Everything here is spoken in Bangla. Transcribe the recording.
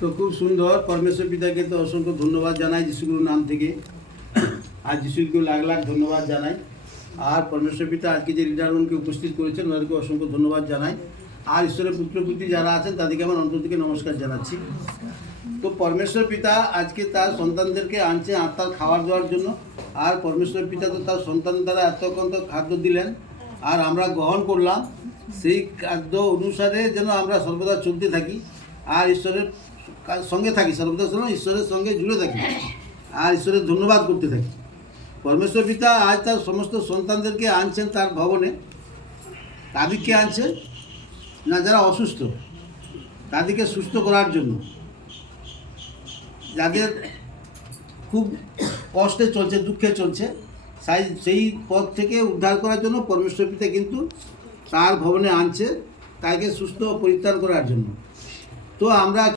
তো খুব সুন্দর। পরমেশ্বর পিতাকে তো অসংখ্য ধন্যবাদ জানাই যিশুগুরুর নাম থেকে। আর যিশুকে লাখ লাখ ধন্যবাদ জানাই। আর পরমেশ্বর পিতা আজকে যে লিডারগণকে উপস্থিত করেছেন ওনাদেরকে অসংখ্য ধন্যবাদ জানাই। আর ঈশ্বরের পুত্রপুত্রী যারা আছেন তাদেরকে আমার অন্তর থেকে নমস্কার জানাচ্ছি। তো পরমেশ্বর পিতা আজকে তার সন্তানদেরকে আনছে আত্মার খাবার দেওয়ার জন্য। আর পরমেশ্বর পিতা তো তার সন্তান দ্বারা এতক্ষণ খাদ্য দিলেন আর আমরা গ্রহণ করলাম। সেই খাদ্য অনুসারে যেন আমরা সর্বদা চলতে থাকি আর ঈশ্বরের সঙ্গে থাকি, সর্বদা ঈশ্বরের সঙ্গে জুড়ে থাকি আর ঈশ্বরের ধন্যবাদ করতে থাকি। পরমেশ্বর পিতা আজ তার সমস্ত সন্তানদেরকে আনছেন তার ভবনে। তাদেরকে আনছেন না যারা অসুস্থ, তাদেরকে সুস্থ করার জন্য, যাদের খুব কষ্টে চলছে, দুঃখে চলছে, সেই পথ থেকে উদ্ধার করার জন্য পরমেশ্বর পিতা কিন্তু তার ভবনে আনছে তাকে সুস্থ ও পরিত্রাণ করার জন্য। তো আমরা